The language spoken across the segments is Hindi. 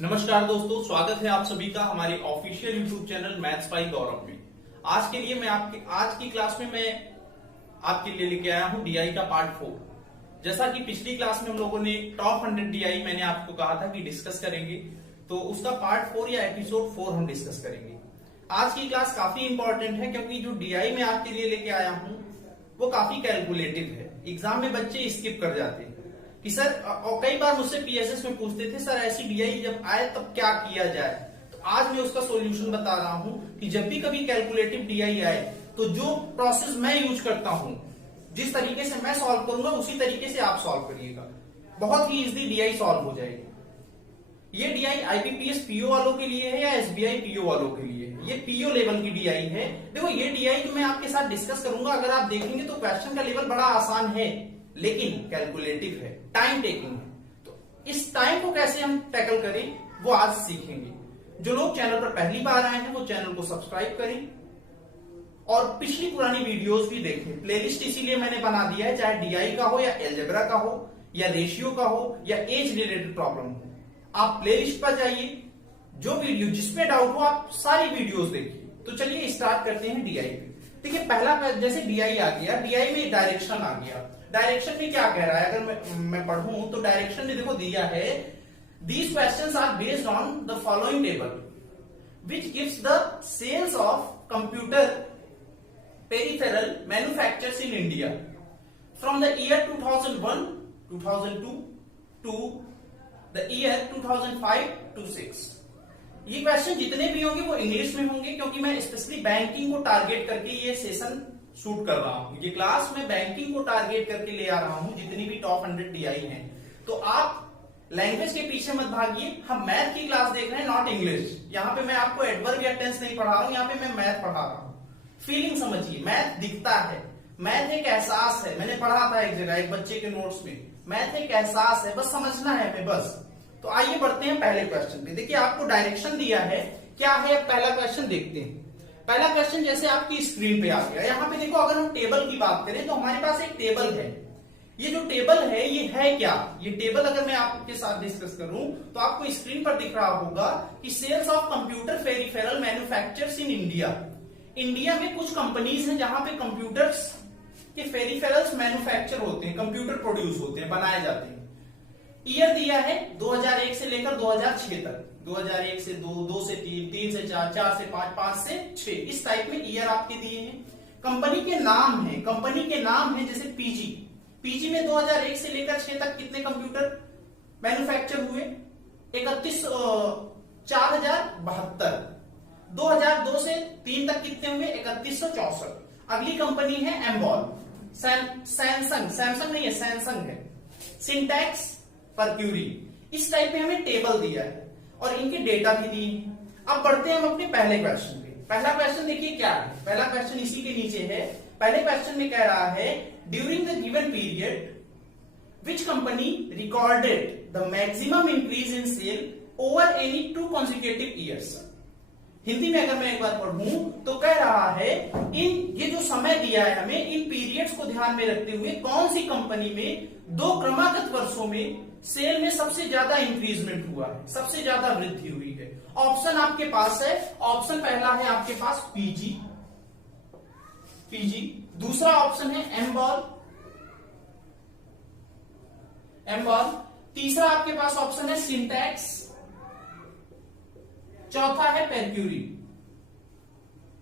नमस्कार दोस्तों, स्वागत है आप सभी का हमारे official YouTube channel maths by Gaurav में। आज के लिए आज की क्लास में मैं आपके लिए लेके आया हूं डीआई का पार्ट 4। जैसा कि पिछली क्लास में हम लोगों ने टॉप 100 डीआई मैंने आपको कहा था कि डिस्कस करेंगे, तो उसका पार्ट 4 या एपिसोड 4 हम डिस्कस करेंगे। आज की क्लास काफी इंपॉर्टेंट है क्योंकि जो डीआई मैं आपके लिए लेके आया हूं वो काफी कैलकुलेटिव है। एग्जाम में बच्चे स्किप कर जाते हैं कि सर, और कई बार मुझसे पीएसएस में पूछते थे सर ऐसी डीआई जब आए तब क्या किया जाए। तो आज मैं उसका सॉल्यूशन बता रहा हूं कि जब भी कभी कैलकुलेटिव डीआई आए तो जो प्रोसेस मैं यूज करता हूं, जिस तरीके से मैं सॉल्व करूंगा उसी तरीके से आप सॉल्व करिएगा। बहुत ही इजीली डीआई सॉल्व हो जाएगी। ये डीआई आईबीपीएस पीओ वालों के लिए है या एसबीआई पीओ वालों के लिए है। ये पीओ लेवल की डीआई है। देखो, ये डीआई जो मैं आपके साथ डिस्कस करूंगा, अगर आप देखेंगे तो क्वेश्चन का लेवल बड़ा आसान है लेकिन कैलकुलेटिव है, टाइम टेकिंग है। तो इस टाइम को कैसे हम टैकल करें वो आज सीखेंगे। जो लोग चैनल पर पहली बार आए हैं वो चैनल को सब्सक्राइब करें और पिछली पुरानी वीडियोस भी देखें। प्लेलिस्ट इसीलिए मैंने बना दिया है, चाहे डीआई का हो या एलजेब्रा का हो या रेशियो का हो या एज रिलेटेड प्रॉब्लम हो, आप प्लेलिस्ट पर जाइए। जो वीडियो जिसमें डाउट हो आप सारी वीडियोस देखिए। तो चलिए स्टार्ट करते हैं डीआई पे। देखिए, पहला जैसे डीआई आ गया, डीआई में डायरेक्शन आ गया। डायरेक्शन में क्या कह रहा है, अगर मैं पढ़ूं तो डायरेक्शन में देखो दिया है, these questions are based on the following table which gives the sales of computer peripheral manufacturers in India from the year 2001 2002 to the year 2005 to 6। ये क्वेश्चन जितने भी होंगे वो इंग्लिश में होंगे क्योंकि मैं स्पेशली बैंकिंग को टारगेट करके ये सेशन शूट कर रहा हूं। ये क्लास में बैंकिंग को टारगेट करके ले आ रहा हूं, जितनी भी टॉप 100 डीआई हैं। तो आप लैंग्वेज के पीछे मत भागिए, हम मैथ की क्लास देख रहे हैं, नॉट इंग्लिश। यहाँ पे मैं आपको एडवर्ब या टेंस नहीं पढ़ा रहा हूं, यहाँ पे मैं मैथ पढ़ा रहा हूं। फीलिंग समझिए, मैथ दिखता है, मैथ एक एहसास है। मैंने पढ़ा था एक जगह एक बच्चे के नोट्स में, मैथ एक एहसास है, बस समझना है हमें बस। तो आइए बढ़ते हैं पहले क्वेश्चन पे। देखिए, आपको डायरेक्शन दिया है, क्या है पहला क्वेश्चन देखते हैं। पहला क्वेश्चन जैसे आपकी स्क्रीन पे आ गया, यहाँ पे देखो, अगर हम टेबल की बात करें तो हमारे पास एक टेबल है। ये जो टेबल है ये है क्या, ये टेबल अगर मैं आपके साथ डिस्कस करूं तो आपको स्क्रीन पर दिख रहा होगा कि sales of computer peripheral manufacturers in India. India में कुछ कंपनीज हैं जहां पे कंप्यूटर्स के पेरिफेरल्स मैन्युफैक्चर होते हैं, कंप्यूटर प्रोड्यूस होते हैं, बनाए जाते हैं। ईयर दिया है 2001 से लेकर 2006 तक, 2001 से 2 से 3, 3 से 4, 4 से 5, 5 से 6, इस टाइप में ईयर आपके दिए हैं। कंपनी के नाम है, कंपनी के नाम है जैसे पीजी। पीजी में 2001 से लेकर 6 तक कितने कंप्यूटर मैन्युफैक्चर हुए? 4072। 2002 से 3 तक कितने हुए? 3164। अगली कंपनी है एम्बॉल, सैमसंग नहीं है, सैमसंग है, सिंटैक्स, परक्यूरी। इस टाइप में हमें टेबल दिया है और इनके डेटा भी दिए हैं। अब बढ़ते हैं हम अपने पहले क्वेश्चन पे। पहला क्वेश्चन देखिए क्या है, पहला क्वेश्चन इसी के नीचे है। पहले क्वेश्चन में कह रहा है, during the given period which company recorded the maximum increase in sale over any 2 consecutive years. Hindi में अगर मैं एक बार पढ़ूं तो कह रहा है, ये जो समय दिया है हमें, इन पीरियड्स को ध्यान में रखते हुए कौन सी कंपनी में 2 क्रमागत वर्षों में सेल में सबसे ज्यादा इंक्रीजमेंट हुआ है, सबसे ज्यादा वृद्धि हुई है। ऑप्शन आपके पास है, ऑप्शन पहला है आपके पास पीजी, दूसरा ऑप्शन है एम्बॉल, तीसरा आपके पास ऑप्शन है सिंटैक्स, चौथा है पेरक्यूरी।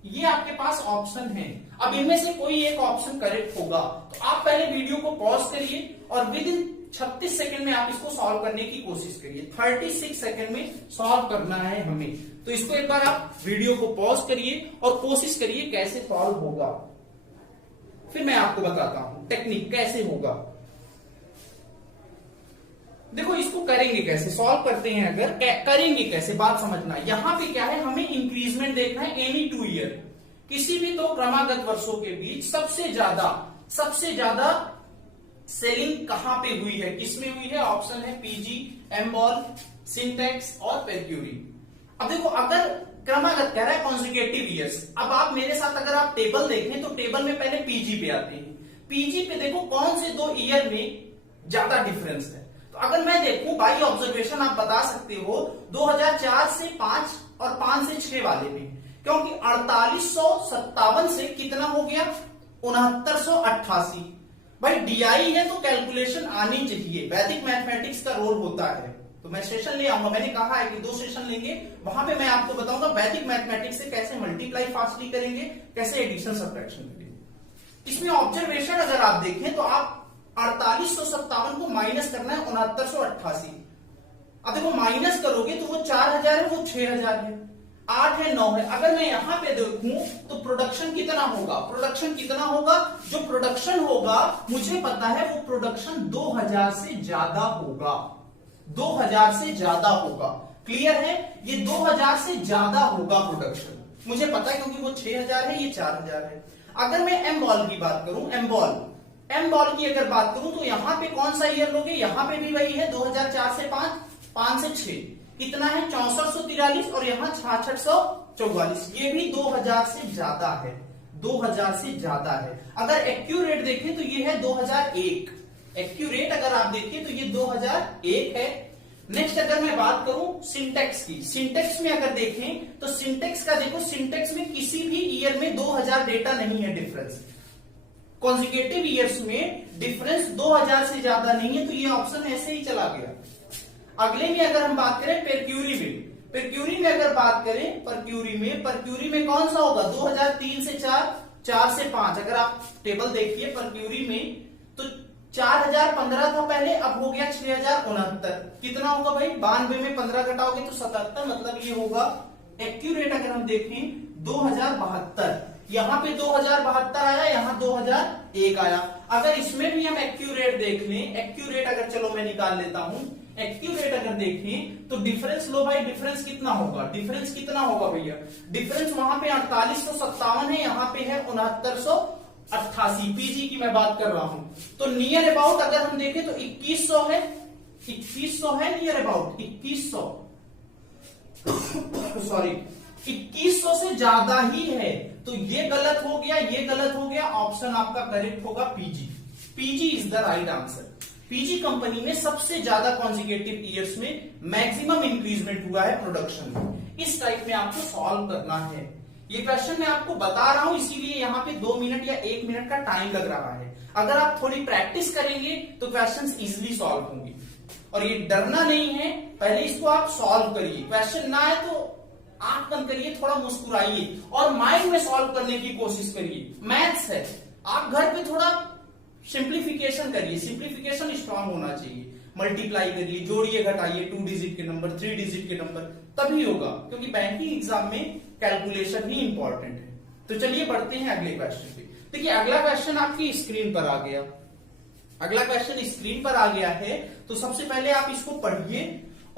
ये आपके पास ऑप्शन है। अब इनमें से कोई एक ऑप्शन करेक्ट होगा तो आप पहले वीडियो को पॉज करिए और विद इन 36 सेकंड में आप इसको सॉल्व करने की कोशिश करिए। 36 सेकंड में सॉल्व करना है हमें। तो इसको एक बार आप वीडियो को पॉज करिए और कोशिश करिए कैसे सॉल्व होगा, फिर मैं आपको बताता हूं टेक्निक कैसे होगा। देखो, इसको करेंगे कैसे, सॉल्व करते हैं अगर, करेंगे कैसे बात समझना। यहां पे क्या है, हमें इंक्रीजमेंट देखना है एनी 2 ईयर, किसी भी 2 क्रमागत वर्षों के बीच सबसे ज्यादा सेलिंग कहां पे हुई है, किसमें हुई है। ऑप्शन है पीजी, एम्बॉल, सिंटैक्स और पेरक्यूरी। अब देखो, अगर क्रमागत कह रहा है कॉन्जिक्यूटिव ईयर्स, अब आप मेरे साथ अगर आप टेबल देखें तो टेबल में पहले पीजी पे आते हैं। पीजी पे देखो कौन से 2 ईयर में ज्यादा डिफरेंस है। तो अगर मैं देखूं बाई ऑब्जर्वेशन आप बता सकते हो 2004 से 5 और 5 से 6 वाले में, क्योंकि 4857 से कितना हो गया 6988। भाई डीआई है तो कैलकुलेशन आनी चाहिए, वैदिक मैथमेटिक्स का रोल होता है। तो मैं सेशन ले आऊंगा, मैंने कहा है कि 2 सेशन लेंगे, वहां पे मैं आपको बताऊंगा वैदिक मैथमेटिक्स से कैसे मल्टीप्लाई फास्टली करेंगे, कैसे एडिशन सब्ट्रैक्शन करेंगे। इसमें ऑब्जर्वेशन अगर आप देखें तो आप 4857 को माइनस करना है 6988। अब देखो माइनस करोगे तो वो 4000 है, वो 6000 है, 8 है, 9 है। अगर मैं यहां पे देखूं तो प्रोडक्शन कितना होगा, प्रोडक्शन कितना होगा, जो प्रोडक्शन होगा मुझे पता है वो प्रोडक्शन 2000 से ज्यादा होगा, 2000 से ज्यादा होगा। क्लियर है, ये 2000 से ज्यादा होगा प्रोडक्शन, मुझे पता है क्योंकि वो 6000 है, ये 4000 है। अगर मैं एम बॉल की बात करूं, एम बॉल की अगर बात करूं तो यहां पे कौन सा ईयर लोगे, यहां पे भी वही है 2004 से 5, 5 से 6 कितना है 6443 और यहां 6644, ये भी 2000 से ज्यादा है, 2000 से ज्यादा है। अगर एक्यूरेट देखें तो ये है 2001, एक्यूरेट अगर आप देखें तो ये 2001 है। नेक्स्ट अगर मैं बात करूं सिंटेक्स की, सिंटेक्स में अगर देखें तो सिंटेक्स का देखो, सिंटेक्स में किसी भी ईयर में 2000 डेटा नहीं है डिफरेंस, कॉन्जिक्यूटिव ईयर्स में डिफरेंस 2000 से ज्यादा नहीं है, तो ये ऑप्शन ऐसे ही चला गया। अगले में अगर हम बात करें परक्यूरी में अगर बात करें परक्यूरी में कौन सा होगा 2003 से 4, 4 से 5। अगर आप टेबल देखिए परक्यूरी में तो 4015 था पहले, अब हो गया 6069, कितना होगा भाई 92 में 15 घटाओगे तो 77, मतलब ये होगा। एक्यूरेट अगर हम देखें 2072, यहां पे 2072 आया, यहां 2001 आया। अगर इसमें भी हम एक्यूरेट देख लें, एक्यूरेट अगर चलो मैं निकाल लेता हूं, एक्यूरेट अगर देखें तो डिफरेंस लो भाई, डिफरेंस कितना होगा, डिफरेंस कितना होगा भैया, डिफरेंस वहां पे 4857 है, यहां पे है 6988, पीजी की मैं बात कर रहा हूं। तो नियर अबाउट अगर हम देखें तो 2100 है, 2100 है नियर अबाउट 2100 सॉरी 2100 से ज्यादा ही है, तो ये गलत हो गया, ये गलत हो गया, ऑप्शन आपका करेक्ट होगा PG, PG is the right answer. PG company में सबसे ज्यादा कॉन्जिक्यूटिव ईयर्स में मैक्सिमम इंक्रीजमेंट हुआ है प्रोडक्शन में। इस टाइप में आपको सॉल्व करना है। ये क्वेश्चन मैं आपको बता रहा हूं इसीलिए यहाँ पे 2 मिनट या 1 मिनट का टाइम लग रहा है। अगर आप थोड़ी प्रैक्टिस करेंगे तो क्वेश्चंस इजीली सॉल्व होंगे। और ये डरना नहीं है, पहले इसको आप सॉल्व करिए, क्वेश्चन ना आए तो आंख बंद करिए, थोड़ा मुस्कुराइए और माइंड में सॉल्व करने की कोशिश करिए। मैथ्स है, आप घर पे थोड़ा सिंप्लीफिकेशन करिए, सिंप्लीफिकेशन स्ट्रांग होना चाहिए, मल्टीप्लाई करिए, जोड़िए घटाइए 2 डिजिट के नंबर, 3 डिजिट के नंबर, तभी होगा, क्योंकि बैंकिंग एग्जाम में कैलकुलेशन ही इंपॉर्टेंट है। तो चलिए बढ़ते हैं अगले क्वेश्चन पे। देखिए अगला क्वेश्चन आपकी स्क्रीन पर आ गया, अगला क्वेश्चन स्क्रीन पर आ गया है। तो सबसे पहले आप इसको पढ़िए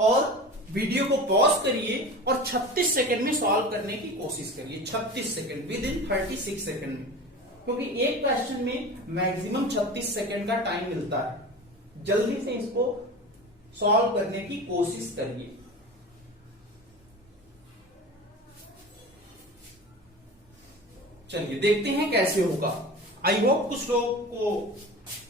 और वीडियो को पॉज करिए और 36 सेकंड में सॉल्व करने की कोशिश करिए, 36 सेकंड, विद इन 36 सेकंड में, क्योंकि एक क्वेश्चन में मैक्सिमम 36 सेकंड का टाइम मिलता है। जल्दी से इसको सॉल्व करने की कोशिश करिए। चलिए देखते हैं कैसे होगा। आई होप कुछ लोगों को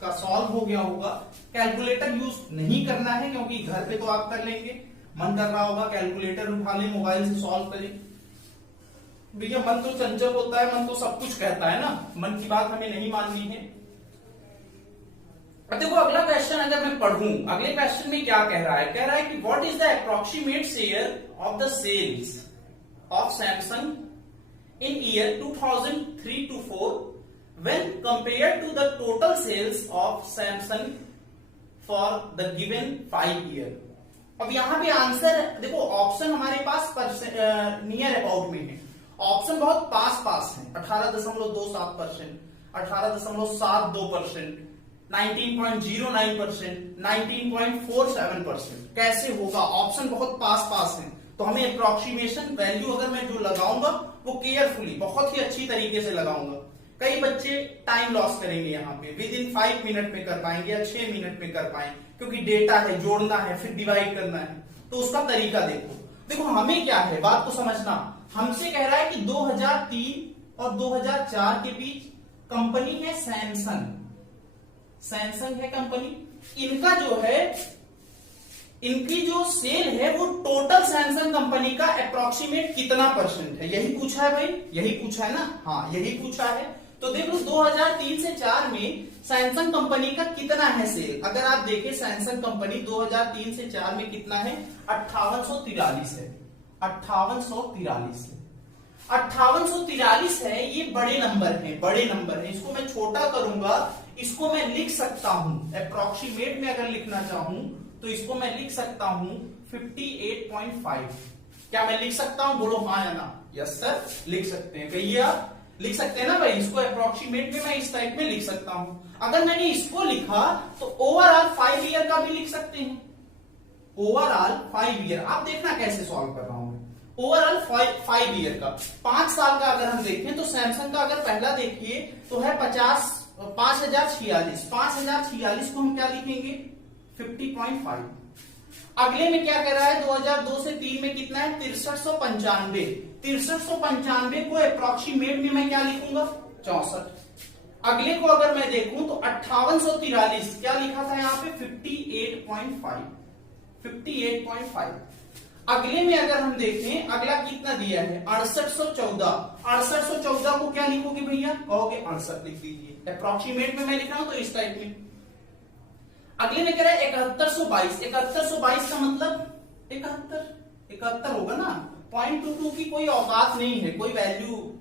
का सॉल्व हो गया होगा। कैलकुलेटर यूज नहीं करना है क्योंकि घर पे तो आप कर लेंगे, मन कर रहा होगा कैलकुलेटर उठा लें, मोबाइल से सॉल्व करें। भैया मन तो चंचल होता है, मन तो सब कुछ कहता है ना, मन की बात हमें नहीं माननी है। अब देखो अगला क्वेश्चन अगर मैं पढ़ूं, अगले क्वेश्चन में क्या कह रहा है, कह रहा है कि what is the approximate share of the sales of Samsung in year 2003 to 4 when compared to the total sales of Samsung for the given 5 year। अब यहां पे आंसर देखो, ऑप्शन हमारे पास नियर अबाउट में है, ऑप्शन बहुत पास है। 18.27%, 18.72%, 19.09%, 19.47%। कैसे होगा, ऑप्शन बहुत पास है, तो हमें अप्रोक्सीमेशन वैल्यू अगर मैं जो लगाऊंगा वो केयरफुली बहुत ही अच्छी तरीके से लगाऊंगा। कई बच्चे टाइम लॉस करेंगे यहाँ पे, विद इन 5 मिनट में कर पाएंगे या 6 मिनट में कर पाएंगे, क्योंकि डेटा है, जोड़ना है, फिर डिवाइड करना है, तो उसका तरीका देखो हमें क्या है, बात को समझना। हमसे कह रहा है कि 2003 और 2004 के बीच कंपनी है सैमसंग है कंपनी, इनका जो है इनकी जो सेल है वो टोटल सैमसंग कंपनी का अप्रोक्सीमेट कितना परसेंट है, यही पूछा है भाई, यही पूछा है ना, हाँ यही पूछा है। तो देख लो 2003 से 4 में सैमसंग कंपनी का कितना है सेल। अगर आप देखें सैमसंग कंपनी 2003 से 4 में कितना है, 5843 है, 5843 है। ये बड़े नंबर है, बड़े नंबर है। इसको मैं छोटा करूंगा, इसको मैं लिख सकता हूं अप्रोक्सीमेट में, अगर लिखना चाहूं तो इसको मैं लिख सकता हूं 58.5। क्या मैं लिख सकता हूं, बोलो हाँ या ना। यस सर, लिख सकते हैं, कहिए आप लिख सकते हैं ना भाई। इसको अप्रोक्सीमेट में मैं इस टाइप में लिख सकता हूं। अगर मैंने इसको लिखा तो ओवरऑल 5 ईयर का भी लिख सकते हैं, ओवरऑल 5 ईयर। आप देखना कैसे सॉल्व कर रहा हूं मैं। ओवरऑल 5 ईयर का, 5 साल का अगर हम देखें तो सैमसंग का अगर पहला देखिए तो है 5046। 5046 को हम क्या लिखेंगे, 50.5। अगले में क्या कह रहा है, 2002 से 3 में कितना है, 6395। 6395 को अप्रोक्सीमेट में मैं क्या लिखूंगा, 64। अगले को अगर मैं देखूं तो 5843, क्या लिखा था यहाँ पे, 58.5। अगले में अगर हम देखें, अगला कितना दिया है, 6814। 6814 को क्या लिखोगे भैया, कहोगे 68 लिख दीजिए। अप्रोक्सीमेट में मैं लिख रहा हूं तो इस टाइप में। अगले में कह रहा है 7122। 7122 का मतलब 71 होगा ना, 0.22 की कोई औकात नहीं है, कोई वैल्यू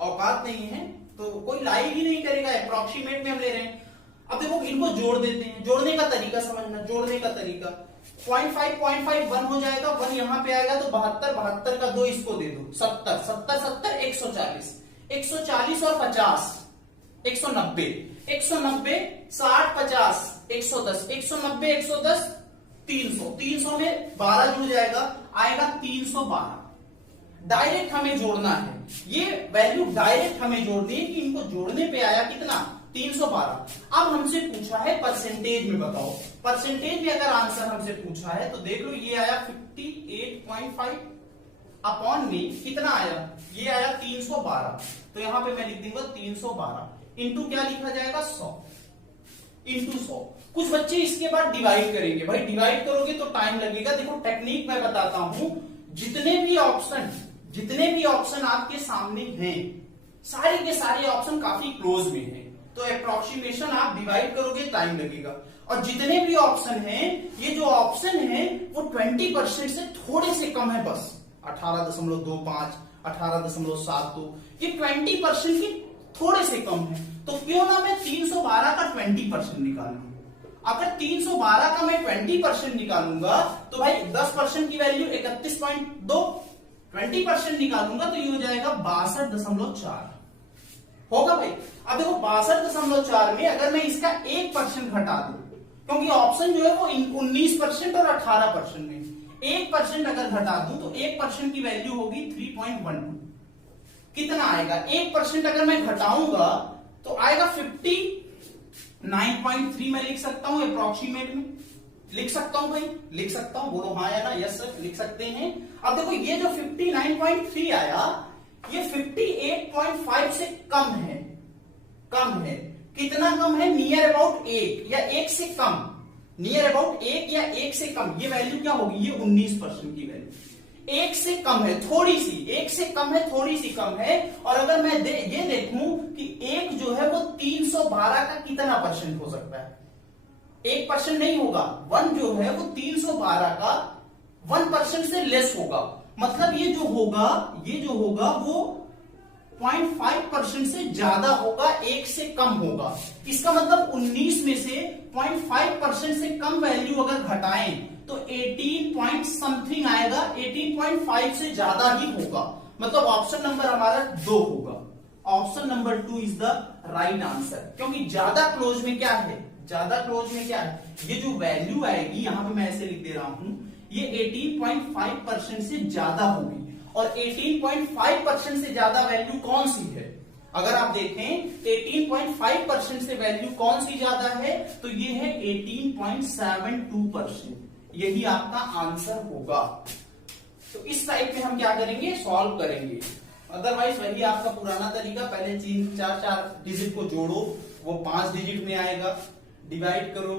औकात नहीं है, तो कोई लाई ही नहीं करेगा। अप्रोक्सीमेट में हम ले रहे हैं। अब देखो इनको जोड़ देते हैं, जोड़ने का तरीका समझना, जोड़ने का तरीका 0.5 1 हो जाएगा, 1 यहां पे आएगा तो 72 का 2 इसको दे दो, 70 140 140 और 50 190 190 60 50 110 190 110 300 300 में 12 जुड़ जाएगा, आएगा 312। डायरेक्ट हमें जोड़ना है, ये वैल्यू डायरेक्ट हमें जोड़नी है कि इनको जोड़ने पे आया कितना, 312। अब हमसे पूछा है परसेंटेज में बताओ, परसेंटेज में अगर आंसर हमसे पूछा है तो देख लो ये आया 58.5 अपॉन में कितना आया, ये आया 312। तो यहां पे मैं लिख दूंगा 312 इंटू क्या लिखा जाएगा, 100 इंटू 100। कुछ बच्चे इसके बाद डिवाइड करेंगे, भाई डिवाइड करोगे तो टाइम लगेगा। देखो टेक्निक मैं बताता हूं, जितने भी ऑप्शन आपके सामने हैं, सारे के सारे ऑप्शन काफी क्लोज में हैं, तो अप्रोक्सीमेशन आप डिवाइड करोगे टाइम लगेगा। और जितने भी ऑप्शन हैं, ये जो ऑप्शन है वो 20% से थोड़े से कम है, बस 18.25 18.72, ये 20% की थोड़े से कम है। तो क्यों ना मैं 312 का 20% निकालूं। अगर 312 का मैं 20% निकालूंगा तो भाई 10% की वैल्यू 31.2, 20% निकालूंगा तो ये हो जाएगा 62.4 होगा भाई। अब देखो 62.4 में अगर मैं इसका 1% घटा दूं, क्योंकि ऑप्शन जो है वो 19% और 18% में, 1% अगर घटा दूं तो 1% की वैल्यू होगी 3.12। कितना आएगा, 1% अगर मैं घटाऊंगा तो आएगा 59.3। मैं लिख सकता हूं अप्रोक्सीमेट में, लिख सकता हूं भाई, लिख सकता हूं, बोलो हाँ या ना। यस सर, लिख सकते हैं। अब देखो ये जो 59.3 आया, ये 58.5 से कम है, कितना कम है, नियर अबाउट 1 या 1 से कम, नियर अबाउट 1 या 1 से कम। ये वैल्यू क्या होगी, ये 19% की वैल्यू 1 से कम है, थोड़ी सी 1 से कम है, थोड़ी सी कम है। और अगर मैं ये देखूं कि 1 जो है वो 312 का कितना परसेंट हो सकता है, 1% नहीं होगा, 1 जो है वो 312 का 1% से लेस होगा। मतलब ये जो होगा वो 0.5% से ज्यादा होगा, 1 से कम होगा। इसका मतलब 19 में से 0.5% से कम वैल्यू अगर घटाएं तो 18 पॉइंट समथिंग आएगा, 18.5 से ज्यादा ही होगा। मतलब ऑप्शन नंबर हमारा 2 होगा। Option number 2 is the right answer, क्योंकि ज्यादा क्लोज में क्या है, ये जो वैल्यू आएगी, यहां पे मैं ऐसे लिख दे रहा हूं, ये 18.5% से ज्यादा होगी। और 18.5% से ज्यादा वैल्यू कौन सी है, अगर आप देखें 18.5% से वैल्यू कौन सी ज्यादा है, तो ये है 18.72%। यही आपका आंसर होगा। तो इस टाइप में हम क्या करेंगे, सॉल्व करेंगे। अदरवाइज वही आपका पुराना तरीका, पहले 4 डिजिट को जोड़ो, वो 5 डिजिट में आएगा, डिवाइड करो,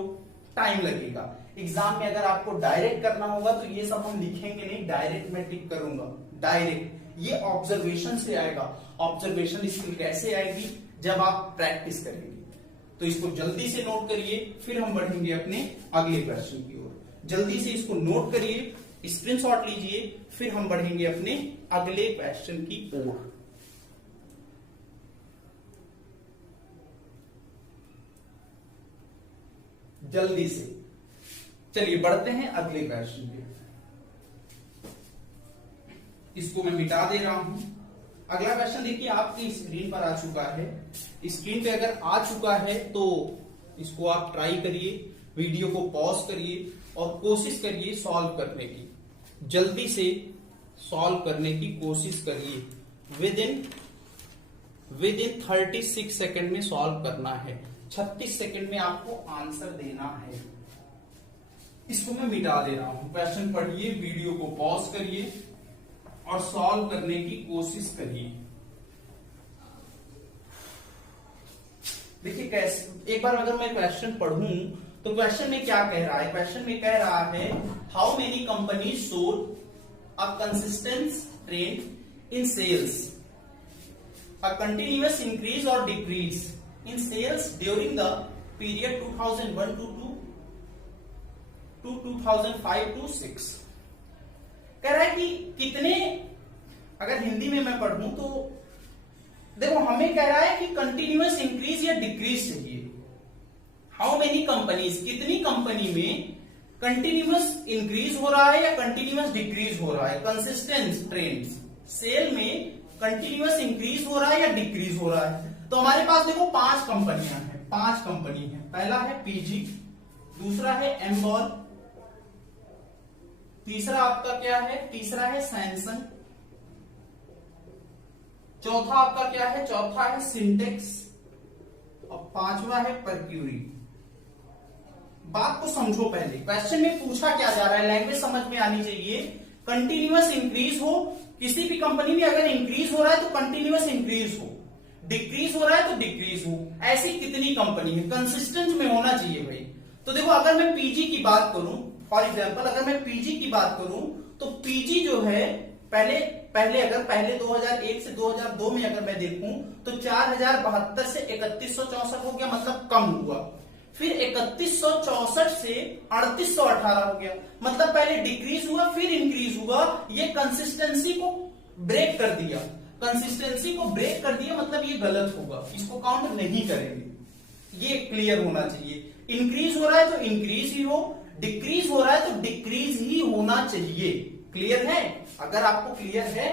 टाइम लगेगा। एग्जाम में अगर आपको डायरेक्ट करना होगा तो ये सब हम लिखेंगे नहीं, डायरेक्ट मैं टिक करूंगा। डायरेक्ट ये ऑब्जर्वेशन से आएगा। ऑब्जर्वेशन स्किल कैसे आएगी? जब आप प्रैक्टिस करेंगे। तो इसको जल्दी से नोट करिए, फिर हम बढ़ेंगे अपने अगले क्वेश्चन की ओर। जल्दी से इसको नोट करिए, स्क्रीनशॉट लीजिए, फिर हम बढ़ेंगे अपने अगले क्वेश्चन की ओर। जल्दी से चलिए बढ़ते हैं अगले क्वेश्चन पे। इसको मैं मिटा दे रहा हूं। अगला क्वेश्चन देखिए आपकी स्क्रीन पर आ चुका है। स्क्रीन पे अगर आ चुका है तो इसको आप ट्राई करिए, वीडियो को पॉज करिए और कोशिश करिए सॉल्व करने की। जल्दी से सॉल्व करने की कोशिश करिए। विद इन 36 सेकंड में सॉल्व करना है। 36 सेकंड में आपको आंसर देना है। इसको मैं मिटा दे रहा हूं। क्वेश्चन पढ़िए, वीडियो को पॉज करिए और सॉल्व करने की कोशिश करिए। देखिए कैसे, एक बार अगर मैं क्वेश्चन पढ़ूं तो क्वेश्चन में क्या कह रहा है? क्वेश्चन में कह रहा है how many companies showed a consistent trend in sales, a continuous increase और decrease in sales during the period 2001 to 2005 to 6। कह रहा है कि कितने, अगर हिंदी में मैं पढ़ूं तो देखो हमें कह रहा है कि कंटिन्यूअस इंक्रीज या डिक्रीज चाहिए। हाउ मेनी कंपनीज, कितनी कंपनी में कंटिन्यूअस इंक्रीज हो रहा है या कंटिन्यूअस डिक्रीज हो रहा है। कंसिस्टेंट ट्रेंड्स, सेल में कंटिन्यूअस इंक्रीज हो रहा है या डिक्रीज हो रहा है। तो हमारे पास देखो 5 कंपनियां हैं, 5 कंपनी है। पहला है पीजी, दूसरा है एम्बॉल, तीसरा आपका क्या है, तीसरा है सैमसंग, चौथा आपका क्या है, चौथा है सिंटेक्स और पांचवा है परक्यूरी। बात को समझो पहले, क्वेश्चन में पूछा क्या जा रहा है, लैंग्वेज समझ में आनी चाहिए। कंटिन्यूअस इंक्रीज हो, किसी भी कंपनी में अगर इंक्रीज हो रहा है तो कंटिन्यूअस इंक्रीज हो, डिक्रीज हो रहा है तो डिक्रीज हो। ऐसी कितनी कंपनी है, कंसिस्टेंट में होना चाहिए भाई। तो देखो अगर मैं पीजी की बात करूं, फॉर एग्जाम्पल अगर मैं पीजी की बात करूं तो पीजी जो है पहले 2001 से 2002 में अगर मैं देखूं तो 4072 से 3164 हो गया, मतलब कम हुआ। फिर 3164 से 3818 हो गया, मतलब पहले डिक्रीज हुआ फिर इंक्रीज हुआ। ये कंसिस्टेंसी को ब्रेक कर दिया, कंसिस्टेंसी को ब्रेक कर दिया, मतलब ये गलत होगा, इसको काउंट नहीं करेंगे। ये क्लियर होना चाहिए। इंक्रीज हो रहा है तो इंक्रीज ही हो, डिक्रीज हो रहा है तो डिक्रीज ही होना चाहिए। क्लियर है? अगर आपको क्लियर है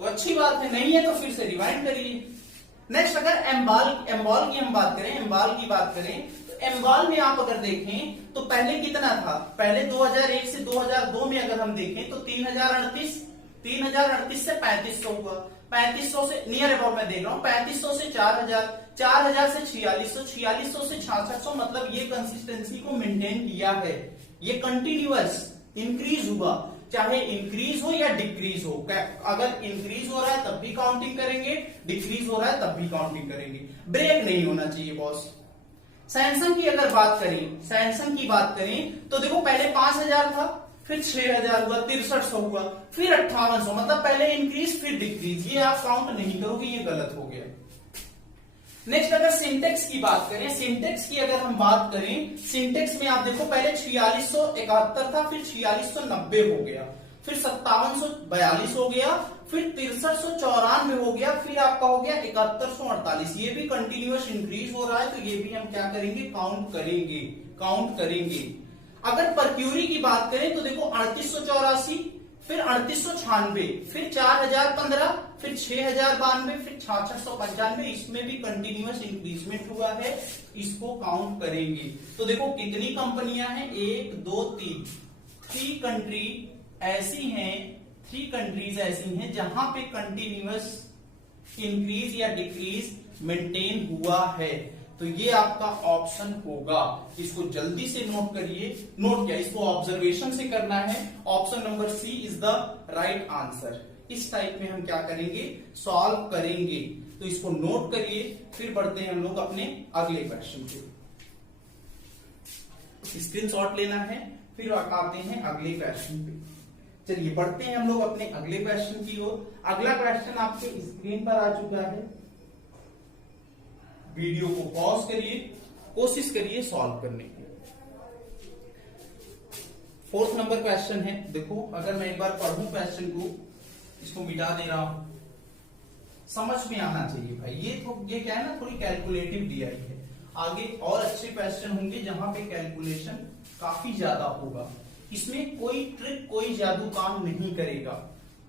तो अच्छी बात है, नहीं है तो फिर से रिवाइंड करिए। नेक्स्ट अगर एम्बॉल की हम बात करें, एम्बॉल की बात करें तो एम्बॉल में आप अगर देखें तो पहले कितना था, पहले 2001 से 2002 में अगर हम देखें तो 3038 से 3500 हुआ, 3500 से नियर अबाउट मैं देख रहा हूं, 3500 से 4000, 4000 से 4600, 4600 से 6600, मतलब ये कंसिस्टेंसी को मेंटेन किया है। ये कंटिन्यूअस इंक्रीज हुआ, चाहे इंक्रीज हो या डिक्रीज हो। अगर इंक्रीज हो रहा है तब भी काउंटिंग करेंगे, डिक्रीज हो रहा है तब भी काउंटिंग करेंगे। ब्रेक नहीं होना चाहिए बॉस। सैमसंग की अगर बात करें, सैमसंग की बात करें तो देखो पहले 5000 था, फिर 6000 हुआ, 6300 हुआ, फिर 5800, मतलब पहले इंक्रीज फिर डिक्रीज। ये आप काउंट नहीं करोगे, ये गलत हो गया। नेक्स्ट अगर सिंटेक्स की बात करें, सिंटेक्स की अगर हम बात करें, सिंटेक्स में आप देखो पहले 4671 था, फिर 4690 हो गया, फिर 5742 हो गया, फिर 6394 हो गया, फिर आपका हो गया 7148। ये भी कंटिन्यूअस इंक्रीज हो रहा है, तो ये भी हम क्या करेंगे, काउंट करेंगे। अगर परक्यूरी की बात करें तो देखो 3884, फिर 3896, फिर 4015, फिर 6092, फिर 6695, इसमें भी कंटिन्यूअस इंक्रीजमेंट हुआ है, इसको काउंट करेंगे। तो देखो कितनी कंपनियां हैं, 1 2 3, 3 कंट्री ऐसी हैं, 3 कंट्रीज ऐसी हैं जहां पे कंटिन्यूअस इंक्रीज या डिक्रीज मेंटेन हुआ है। तो ये आपका ऑप्शन होगा, इसको जल्दी से नोट करिए। नोट क्या, इसको ऑब्जर्वेशन से करना है। Option number C is the right answer. इस टाइप में हम क्या करेंगे, सॉल्व करेंगे। तो इसको नोट करिए, फिर बढ़ते हैं हम लोग अपने अगले क्वेश्चन पे। स्क्रीनशॉट लेना है, फिर आते हैं अगले क्वेश्चन पे। चलिए बढ़ते हैं हम लोग अपने अगले क्वेश्चन की ओर। अगला क्वेश्चन आपके स्क्रीन पर आ चुका है। वीडियो को पॉज करिए, कोशिश करिए सॉल्व करने की। 4th नंबर क्वेश्चन है। देखो अगर मैं एक बार पढ़ूं क्वेश्चन को, इसको मिटा दे रहा हूं, समझ में आना चाहिए भाई। ये क्या है ना, थोड़ी कैलकुलेटिव डीआई है। आगे और अच्छे क्वेश्चन होंगे जहां पे कैलकुलेशन काफी ज्यादा होगा। इसमें कोई ट्रिक, कोई जादू काम नहीं करेगा।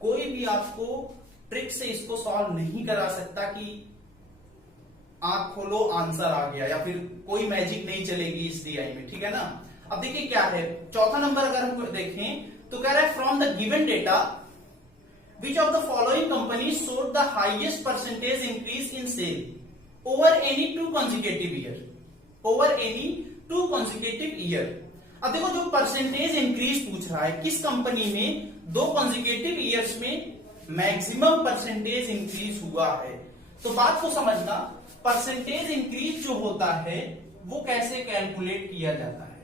कोई भी आपको ट्रिक से इसको सॉल्व नहीं करा सकता कि आंख खोलो आंसर आ गया, या फिर कोई मैजिक नहीं चलेगी इस डीआई में, ठीक है ना। अब देखिए क्या है, 4था नंबर अगर हम देखें तो कह रहा है from the given data which of the following companies showed the highest percentage increase in sale over any two consecutive year, over any two consecutive year। अब देखो जो परसेंटेज इंक्रीज पूछ रहा है, किस कंपनी में 2 consecutive ईयर्स में मैक्सिमम परसेंटेज इंक्रीज हुआ है। तो बात को समझना, परसेंटेज इंक्रीज जो होता है वो कैसे कैलकुलेट किया जाता है।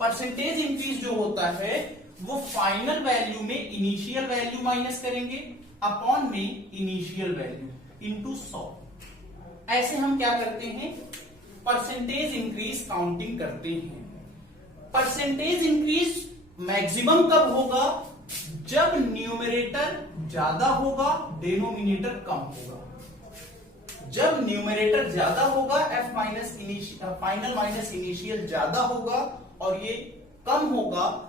परसेंटेज इंक्रीज जो होता है वो फाइनल वैल्यू में इनिशियल वैल्यू माइनस करेंगे अपॉन में इनिशियल वैल्यू इनटू 100। ऐसे हम क्या करते हैं, परसेंटेज इंक्रीज काउंटिंग करते हैं। परसेंटेज इंक्रीज मैक्सिमम कब होगा, जब न्यूमरेटर ज्यादा होगा, डिनोमिनेटर कम होगा। जब न्यूमरेटर ज्यादा होगा, F minus final minus initial ज्यादा होगा और ये कम होगा,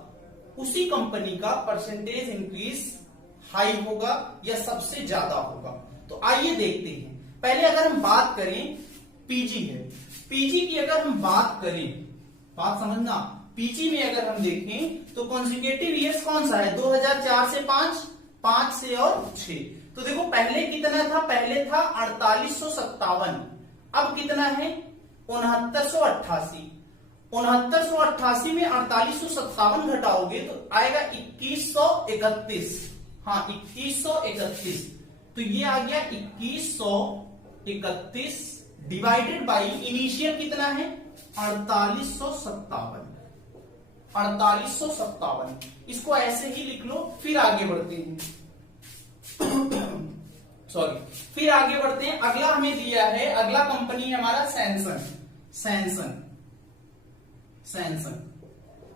उसी कंपनी का परसेंटेज इंक्रीज हाई होगा या सबसे ज्यादा होगा। तो आइए देखते हैं। पहले अगर हम बात करें, पीजी है, पीजी की अगर हम बात करें, बात समझना, पीजी में अगर हम देखें तो कॉन्जिक्यूटिव ईयर्स कौन सा है, 2004 से 5, 5 से और 6। तो देखो पहले कितना था, पहले था 4857, अब कितना है 6988। 6988 में 4857 घटाओगे तो आएगा 2131। हाँ 2131, तो ये आ गया 2131 डिवाइडेड बाई इनिशियल कितना है 4857। 4857 इसको ऐसे ही लिख लो। फिर आगे बढ़ते हैं सॉरी, फिर आगे बढ़ते हैं। अगला हमें दिया है, अगला कंपनी है हमारा सैमसंग।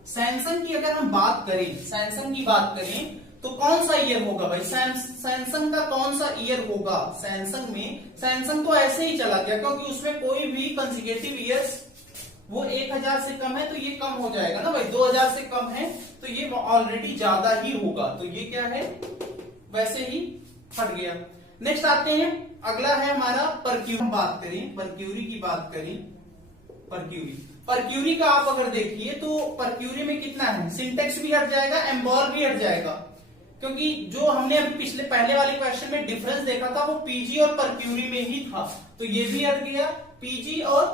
सैमसंग की अगर हम बात करें, सैमसंग की बात करें तो कौन सा ईयर होगा भाई, सैमसंग का कौन सा ईयर होगा। सैमसंग तो ऐसे ही चला गया क्योंकि उसमें कोई भी कंसेक्यूटिव ईयर्स वो 1000 से कम है तो ये कम हो जाएगा ना भाई, 2000 से कम है तो ये ऑलरेडी ज्यादा ही होगा, तो ये क्या है वैसे ही हट गया। नेक्स्ट आते हैं, अगला है हमारा परक्यूरी। बात करें परक्यूरी की, बात करें परक्यूरी का आप अगर देखिए तो परक्यूरी में कितना है, सिंटेक्स भी हट जाएगा, एम्बॉल भी हट जाएगा, क्योंकि जो हमने अभी पहले वाले क्वेश्चन में डिफरेंस देखा था वो पीजी और परक्यूरी में ही था, तो ये भी हट गया, पीजी और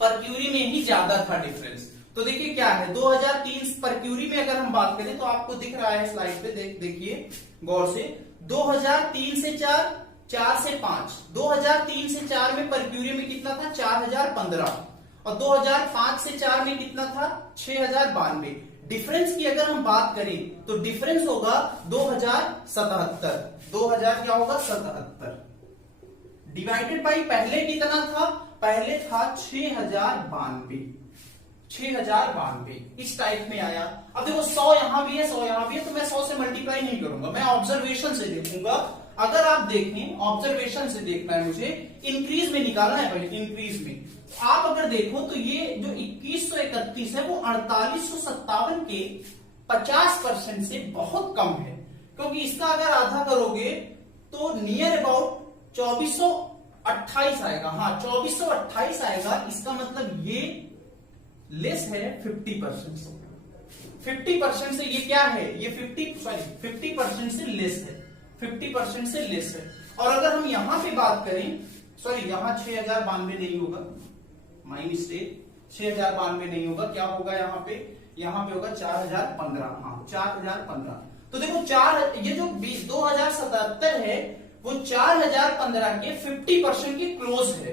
परक्यूरी में ही ज्यादा था डिफरेंस। तो देखिए क्या है, 2003 परक्यूरी में अगर हम बात करें तो आपको दिख रहा है स्लाइड पे, देखिए गौर से, 2003 से 4, 4 से 5, 2003 से 4 में परक्यूरी में कितना था 4015, और 2005 से 4 में कितना था 6092। डिफरेंस की अगर हम बात करें तो डिफरेंस होगा 2077, 2000 क्या होगा 77 डिवाइडेड बाई पहले कितना था, पहले था 6092, इस टाइप में आया। अब देखो 100 यहां भी है, 100 यहां भी है, तो मैं 100 से मल्टीप्लाई नहीं करूंगा, मैं ऑब्जर्वेशन से देखूंगा। अगर आप देखें, ऑब्जर्वेशन से देखना है मुझे, इंक्रीज में निकालना है भाई, इंक्रीज में आप अगर देखो तो ये जो 2131 है वो 4857 के 50% से बहुत कम है, क्योंकि इसका अगर आधा करोगे तो नियर अबाउट 2428 आएगा। हाँ 2428 आएगा, इसका मतलब ये लेस है 50% से। 50% से ये क्या है, ये 50% से लेस है, 50% से लेस है। और अगर हम यहां पे बात करें, सॉरी यहां 6092 नहीं होगा, माइनस 6092 नहीं होगा, क्या होगा यहाँ पे होगा 4015। हाँ 4015, तो देखो ये जो 2077 है वो 4015 के 50% के क्लोज है।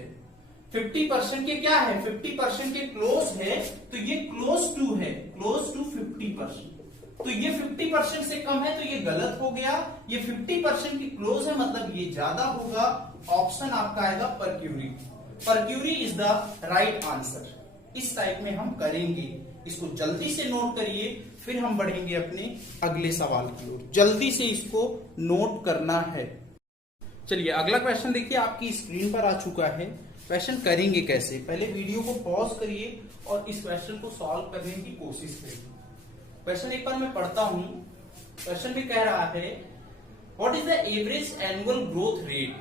50% के क्या है, 50% के क्लोज है, तो ये क्लोज टू है, क्लोज टू 50%। तो ये 50% से कम है, तो ये गलत हो गया। ये 50% की क्लोज है, मतलब ये ज्यादा होगा। ऑप्शन आपका आएगा परक्यूरी। परक्यूरी इज द राइट आंसर। इस टाइप में हम करेंगे, इसको जल्दी से नोट करिए, फिर हम बढ़ेंगे अपने अगले सवाल की ओर। जल्दी से इसको नोट करना है। चलिए अगला क्वेश्चन देखिए, आपकी स्क्रीन पर आ चुका है। क्वेश्चन करेंगे कैसे, पहले वीडियो को पॉज करिए और इस क्वेश्चन को सॉल्व करने की कोशिश करिए। क्वेश्चन एक बार मैं पढ़ता हूं। क्वेश्चन में कह रहा है, what is the average annual growth rate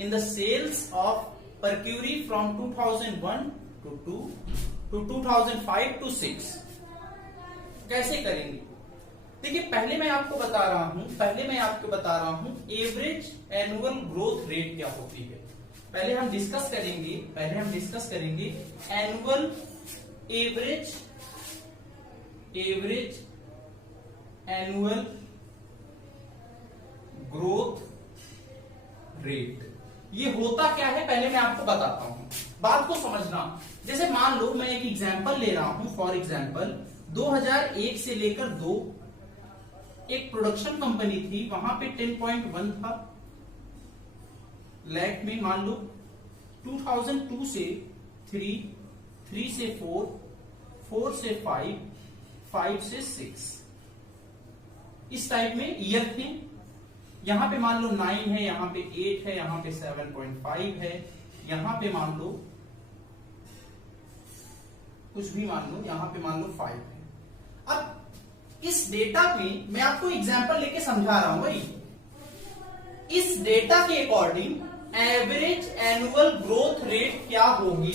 in the sales of परक्यूरी फ्रॉम 2001 to 2005 to 6। कैसे करेंगे? देखिए पहले मैं आपको बता रहा हूं एवरेज एनुअल ग्रोथ रेट क्या होती है। पहले हम डिस्कस करेंगे annual average annual growth rate. ये होता क्या है पहले मैं आपको बताता हूं, बात को समझना। जैसे मान लो मैं एक एग्जांपल ले रहा हूं, फॉर एग्जांपल 2001 से लेकर 2 एक प्रोडक्शन कंपनी थी, वहां पे 10.1 था लाख में। मान लो 2002 से 3, 3 से 4, 4 से 5, 5 से 6, इस टाइप में ईयर थे। यहां पे मान लो 9 है, यहां पे 8 है, यहां पे 7.5 है, यहां पे मान लो कुछ भी मान लो, यहां पे मान लो 5 है। अब इस डेटा में मैं आपको एग्जांपल लेके समझा रहा हूं भाई। इस डेटा के according average annual growth rate क्या होगी,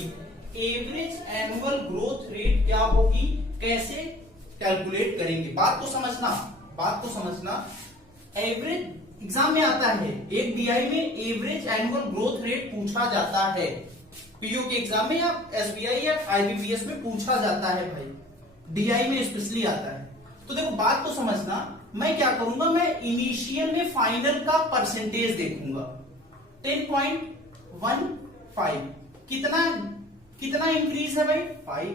एवरेज एनुअल ग्रोथ रेट क्या होगी, कैसे कैलकुलेट करेंगे। बात को समझना। एवरेज एग्जाम में आता है, एक डीआई में एवरेज एनुअल ग्रोथ रेट पूछा जाता है, पीयू के एग्जाम में या एसबीआई या आईबीपीएस में पूछा जाता है भाई, डीआई में स्पेशली आता है। तो देखो बात को समझना, मैं क्या करूंगा, मैं इनिशियल में फाइनल का परसेंटेज देखूंगा। 10.15 कितना इंक्रीज है भाई, 5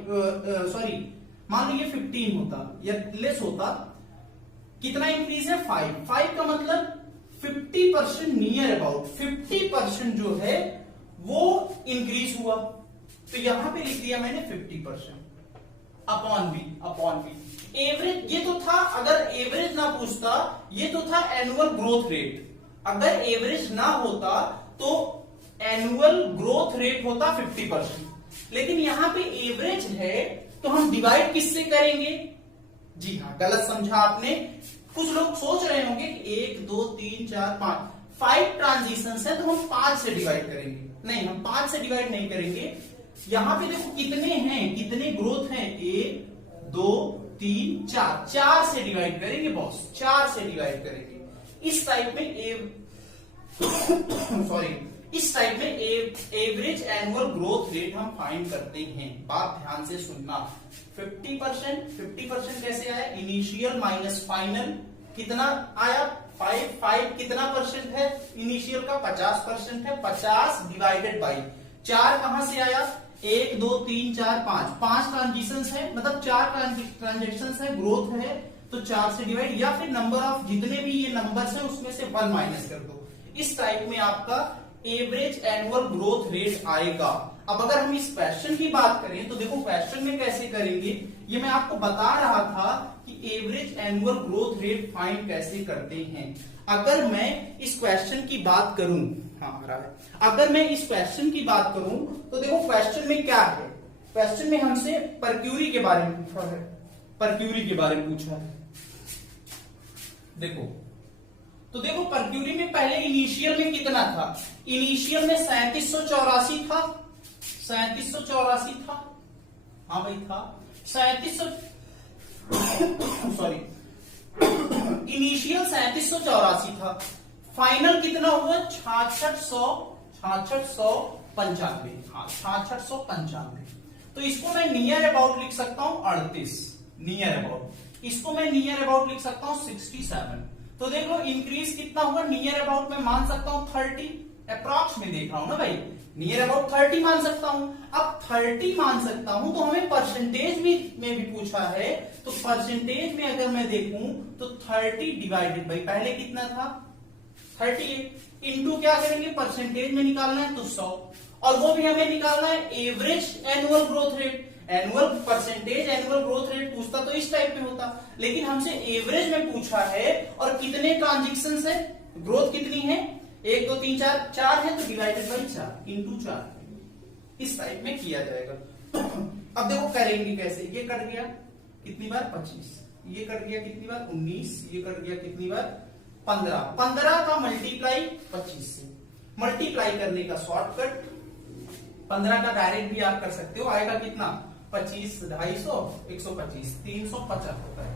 मान लो ये 15 होता या लेस होता, कितना इंक्रीज है 5 का मतलब 50% नियर अबाउट 50% जो है वो इंक्रीज हुआ। तो यहां पे लिख दिया मैंने 50% अपॉन बी। एवरेज ये तो था, अगर एवरेज ना पूछता ये तो था एनुअल ग्रोथ रेट। अगर एवरेज ना होता तो एनुअल ग्रोथ रेट होता 50%, लेकिन यहां पे एवरेज है तो हम डिवाइड किससे करेंगे। जी हाँ, गलत समझा आपने। कुछ लोग सोच रहे होंगे कि 1 2 3 4 5 ट्रांजिशन है तो हम 5 से डिवाइड करेंगे। नहीं, हम 5 से डिवाइड नहीं करेंगे। यहां पे देखो कितने हैं, कितने ग्रोथ हैं, 1 2 3 4 से डिवाइड करेंगे बॉस, 4 से डिवाइड करेंगे। इस टाइप में एवरेज एनुअल ग्रोथ रेट हम फाइंड करते हैं। बात ध्यान से सुनना। 50% कैसे आया, इनिशियल माइनस फाइनल, कितना आया 5 कितना परसेंट है इनिशियल का, 50% है। 50 डिवाइडेड बाई 4 कहां से आया, 1 2 3 4 5 ट्रांजिशन है, मतलब 4 ट्रांजेक्शन है, ग्रोथ है, तो 4 से डिवाइड, या फिर नंबर ऑफ जितने भी ये नंबर्स हैं उसमें से 1 माइनस कर दो। इस टाइप में आपका एवरेज एनुअल ग्रोथ रेट आएगा। अब अगर हम इस क्वेश्चन की बात करें तो देखो क्वेश्चन में कैसे करेंगे, ये मैं आपको बता रहा था कि average annual growth rate find कैसे करते हैं। अगर मैं इस क्वेश्चन की बात करूं, अगर मैं इस क्वेश्चन की बात करूं तो देखो क्वेश्चन में क्या है, क्वेश्चन में हमसे परक्यूरी के बारे में पूछा है। देखो परक्यूरी में पहले इनिशियल में कितना था, इनिशियल में 3784 था, 3784 था, हाँ भाई था इनिशियल 3784 था। फाइनल कितना हुआ 6695, हाँ 6695। तो इसको मैं नियर अबाउट लिख सकता हूं 38, नियर अबाउट। इसको मैं नियर अबाउट लिख सकता हूं 67। तो देखो इंक्रीज कितना हुआ, नियर अबाउट में मान सकता हूं 30, अप्रॉक्स में देख रहा हूं ना भाई, नियर अबाउट 30 मान सकता हूं। अब 30 मान सकता हूं तो हमें परसेंटेज में भी पूछा है, तो परसेंटेज में अगर मैं देखूं तो 30 डिवाइडेड बाई पहले कितना था 38 इंटू क्या करेंगे परसेंटेज में निकालना है तो 100, और वो भी हमें निकालना है average annual growth rate. Annual percentage annual growth rate पूछता तो इस टाइप में होता, लेकिन हमसे एवरेज में पूछा है और कितने ट्रांजेक्शन है, ग्रोथ कितनी है 1 2 3 4 4 है तो डिवाइडेड बाई 4 इंटू 4 इस टाइप में किया जाएगा। अब देखो करेंगे कैसे, ये कट गया कितनी बार 25, ये कट गया कितनी बार 19, ये कट गया कितनी बार 15, 15 का मल्टीप्लाई 25 से, मल्टीप्लाई करने का शॉर्टकट 15 का डायरेक्ट भी आप कर सकते हो, आएगा कितना 25 250 125 350 होता है,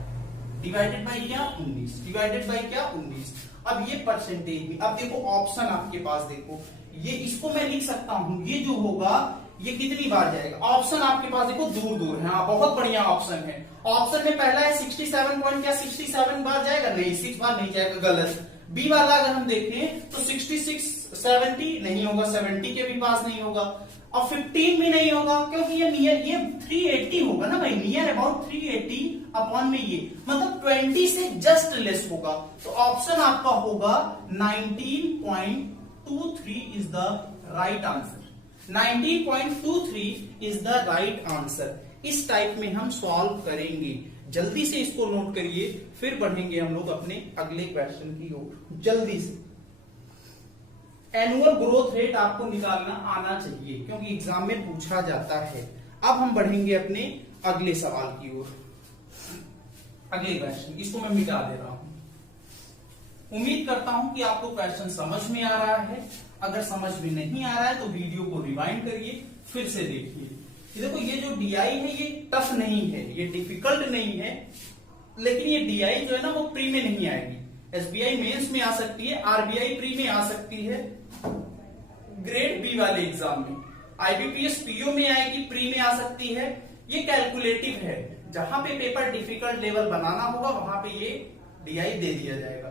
डिवाइडेड बाई क्या 19, डिवाइडेड बाई क्या 19। अब ये परसेंटेज में, अब देखो ऑप्शन आपके पास देखो, ये इसको मैं लिख सकता हूं, ये जो होगा ये कितनी बार जाएगा, ऑप्शन आपके पास देखो दूर दूर है, हाँ बहुत बढ़िया ऑप्शन है। ऑप्शन में पहला है 67 पॉइंट, क्या 67 बार जाएगा, नहीं 6 बार नहीं जाएगा, गलत। बी वाला अगर हम देखें तो 66 70 नहीं होगा, 70 के भी पास नहीं होगा, और 15 भी नहीं होगा, क्योंकि ये नियर, ये 380 होगा ना भाई, नियर अबाउट 380 अपॉन में ये मतलब 20 से जस्ट लेस होगा, तो ऑप्शन आपका होगा 19.23 is the right answer, 19.23 is the right answer. इस टाइप में हम सॉल्व करेंगे, जल्दी से इसको नोट करिए, फिर बढ़ेंगे हम लोग अपने अगले क्वेश्चन की ओर जल्दी से। एनुअल ग्रोथ रेट आपको निकालना आना चाहिए क्योंकि एग्जाम में पूछा जाता है। अब हम बढ़ेंगे अपने अगले सवाल की ओर, अगले क्वेश्चन, इसको मैं मिटा दे रहा हूं। उम्मीद करता हूं कि आपको क्वेश्चन समझ में आ रहा है, अगर समझ में नहीं आ रहा है तो वीडियो को रिवाइंड करिए, फिर से देखिए। देखो ये जो डीआई है ये टफ नहीं है, ये डिफिकल्ट नहीं है, लेकिन ये डीआई जो है ना वो प्री में नहीं आएगी, एसबीआई मेंस में आ सकती है, आरबीआई प्री में आ सकती है, ग्रेड बी वाले एग्जाम में, आईबीपीएस पीओ में आएगी, प्री में आ सकती है। ये कैलकुलेटिव है, जहां पे पेपर डिफिकल्ट लेवल बनाना होगा वहां पे ये डीआई दे दिया जाएगा,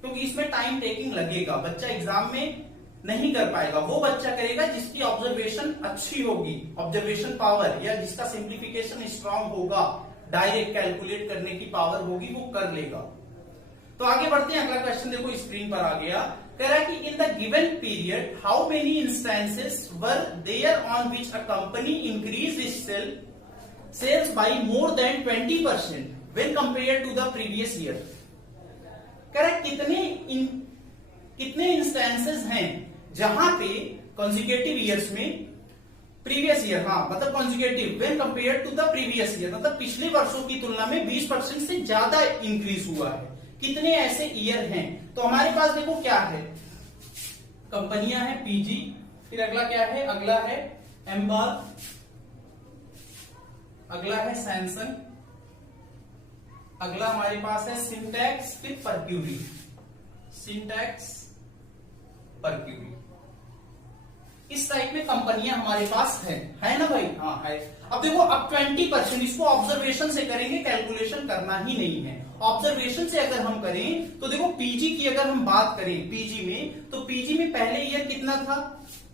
क्योंकि इसमें टाइम टेकिंग लगेगा, बच्चा एग्जाम में नहीं कर पाएगा, वो बच्चा करेगा जिसकी ऑब्जर्वेशन अच्छी होगी, ऑब्जर्वेशन पावर, या जिसका सिंप्लीफिकेशन स्ट्रांग होगा, डायरेक्ट कैलकुलेट करने की पावर होगी, वो कर लेगा। तो आगे बढ़ते हैं, अगला क्वेश्चन देखो स्क्रीन पर आ गया, कह रहा है कि in the given period how many instances were there on which a company increases its sales by more than 20% when compared to the previous year. कह रहा है कितने इंस्टेंसेस हैं जहां पे कॉन्जिक्यूटिव ईयर्स में, प्रीवियस ईयर, हाँ मतलब consecutive, when compare to the previous year, मतलब पिछले वर्षों की तुलना में 20% से ज्यादा इंक्रीज हुआ है, कितने ऐसे ईयर हैं। तो हमारे पास देखो क्या है, कंपनियां हैं पीजी, फिर अगला क्या है, अगला है एम्बार, अगला है सैमसंग, अगला हमारे पास है सिंटैक्स, फिर परक्यूरी, सिंटैक्स परक्यूरी, इस टाइप में कंपनियां हमारे पास है ना भाई, हाँ है। अब देखो अब 20%, इसको ऑब्जर्वेशन से करेंगे, कैलकुलेशन करना ही नहीं है, ऑब्जर्वेशन से अगर हम करें तो देखो पीजी की अगर हम बात करें पीजी में, तो पीजी में पहले ईयर कितना था,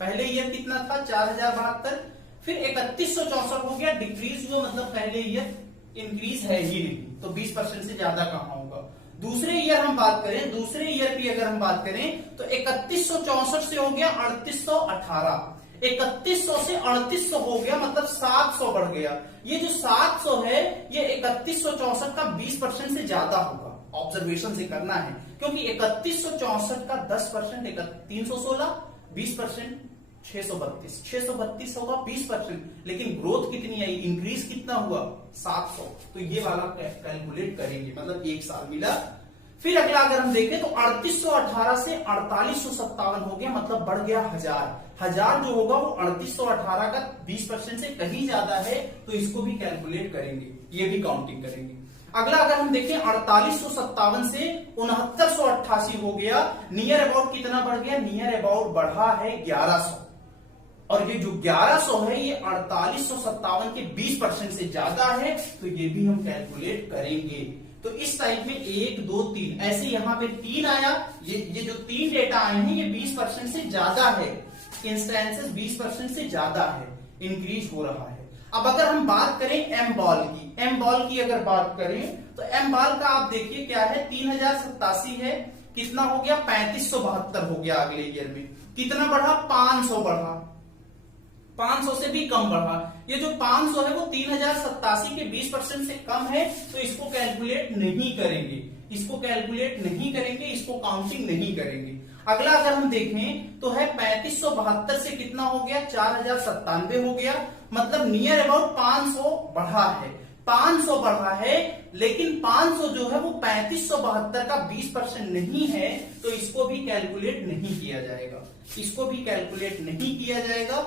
पहले ईयर कितना था 4072, फिर 3164 हो गया, डिक्रीज हुआ, मतलब पहले ईयर इंक्रीज है ही नहीं, तो 20% से ज्यादा कहां होगा। दूसरे ईयर हम बात करें, दूसरे ईयर की अगर हम बात करें तो 3164 से हो गया 3818, 3100 से 3800 हो गया, मतलब 700 बढ़ गया। ये जो 700 है ये 3164 का 20% से ज्यादा होगा, ऑब्जर्वेशन से करना है, क्योंकि 3164 का 10% 316, 20% 632 होगा 20%, लेकिन ग्रोथ कितनी आई, इंक्रीज कितना हुआ 700, तो ये वाला कैलकुलेट करेंगे, मतलब एक साल मिला। फिर अगला अगर हम देखें तो 3818 से 4857 हो गया, मतलब बढ़ गया 1000 जो होगा वो 3818 का 20% से कहीं ज्यादा है, तो इसको भी कैलकुलेट करेंगे, ये भी काउंटिंग करेंगे। अगला अगर हम देखें 4857 से 6988 हो गया, नियर अबाउट कितना बढ़ गया, नियर अबाउट बढ़ा है 1100, और ये जो 1100 है ये 4857 के 20% से ज्यादा है, तो ये भी हम कैलकुलेट करेंगे। तो इस टाइप में 1 2 3 ऐसे यहाँ पे 3 आया, ये जो 3 डेटा आए हैं ये 20% से ज्यादा है, इंस्टेंसेस 20% से ज्यादा है, इंक्रीज हो रहा है। अब अगर हम बात करें एम बॉल की अगर बात करें तो एम बॉल का आप देखिए क्या है, 3087 है, कितना हो गया 3572 हो गया अगले ईयर में, कितना बढ़ा 500 बढ़ा, 500 से भी कम बढ़ा। ये जो 500 है वो 3087 के 20% से कम है, तो इसको कैलकुलेट नहीं करेंगे, इसको कैलकुलेट नहीं करेंगे, इसको काउंटिंग नहीं करेंगे। अगला अगर हम देखें तो है 3572 से कितना हो गया 4097 हो गया, मतलब नियर अबाउट 500 बढ़ा है, 500 बढ़ा है, लेकिन 500 जो है वो 3572 का 20% नहीं है, तो इसको भी कैलकुलेट नहीं किया जाएगा, इसको भी कैलकुलेट नहीं किया जाएगा।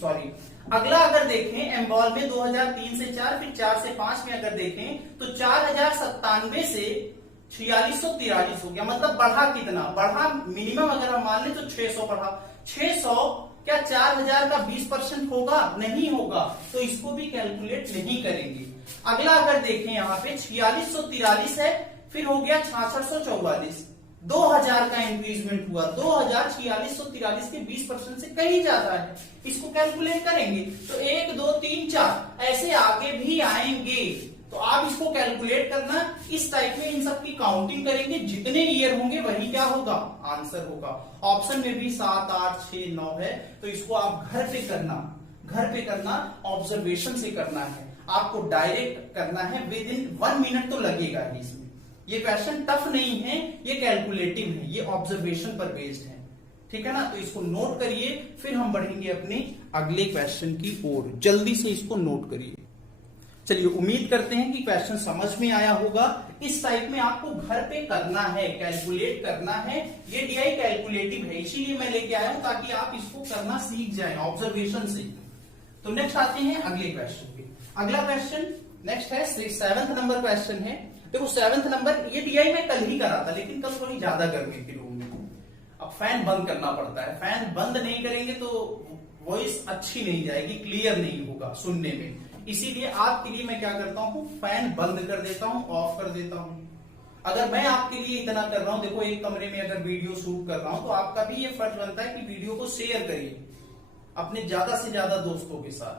सॉरी। अगला अगर देखें एम्बॉल में 2003 से 4 फिर 4 से 5 में अगर देखें तो 4097 से 4643 हो गया, मतलब बढ़ा कितना बढ़ा, मिनिमम अगर हम मान लें तो 600 बढ़ा, 600 क्या 4000 का 20% होगा, नहीं होगा, तो इसको भी कैलकुलेट नहीं करेंगे। अगला अगर देखें यहाँ पे 4643 है, फिर हो गया 6644, 2000 का इंक्रीजमेंट हुआ, 2000 4643 के 20% से कहीं ज्यादा है, इसको कैलकुलेट करेंगे। तो 1 2 3 4 ऐसे आगे भी आएंगे, तो आप इसको कैलकुलेट करना, इस टाइप में इन सब की काउंटिंग करेंगे, जितने ईयर होंगे वही क्या होगा आंसर होगा। ऑप्शन में भी 7 8 6 9 है, तो इसको आप घर पे करना, ऑब्जर्वेशन से करना है, आपको डायरेक्ट करना है, विद इन 1 मिनट तो लगेगा ही इसमें। ये क्वेश्चन टफ नहीं है, ये कैलकुलेटिव है, ये ऑब्जर्वेशन पर बेस्ड है, ठीक है ना। तो इसको नोट करिए, फिर हम बढ़ेंगे अपने अगले क्वेश्चन की ओर, जल्दी से इसको नोट करिए। चलिए, उम्मीद करते हैं कि क्वेश्चन समझ में आया होगा। इस टाइप में आपको घर पे करना है, कैलकुलेट करना है, ये डीआई कैलकुलेटिव है, इसीलिए मैं लेके आया हूं ताकि आप इसको करना सीख जाएं ऑब्जर्वेशन से। तो नेक्स्ट आते हैं अगले क्वेश्चन पे। अगला क्वेश्चन नेक्स्ट है 7th नंबर क्वेश्चन है। देखो 7th नंबर, ये डीआई मैं कल ही करा था, लेकिन कल थोड़ी ज्यादा गर्मी थी रूम में, अब फैन बंद करना पड़ता है, फैन बंद नहीं करेंगे तो वॉइस अच्छी नहीं जाएगी, क्लियर नहीं होगा सुनने में, इसीलिए आपके लिए मैं क्या करता हूं, फैन बंद कर देता हूं, ऑफ कर देता हूं। अगर मैं आपके लिए इतना कर रहा हूं, देखो एक कमरे में अगर वीडियो शूट कर रहा हूं, तो आपका भी ये फर्ज बनता है कि वीडियो को शेयर करिए अपने ज्यादा से ज्यादा दोस्तों के साथ,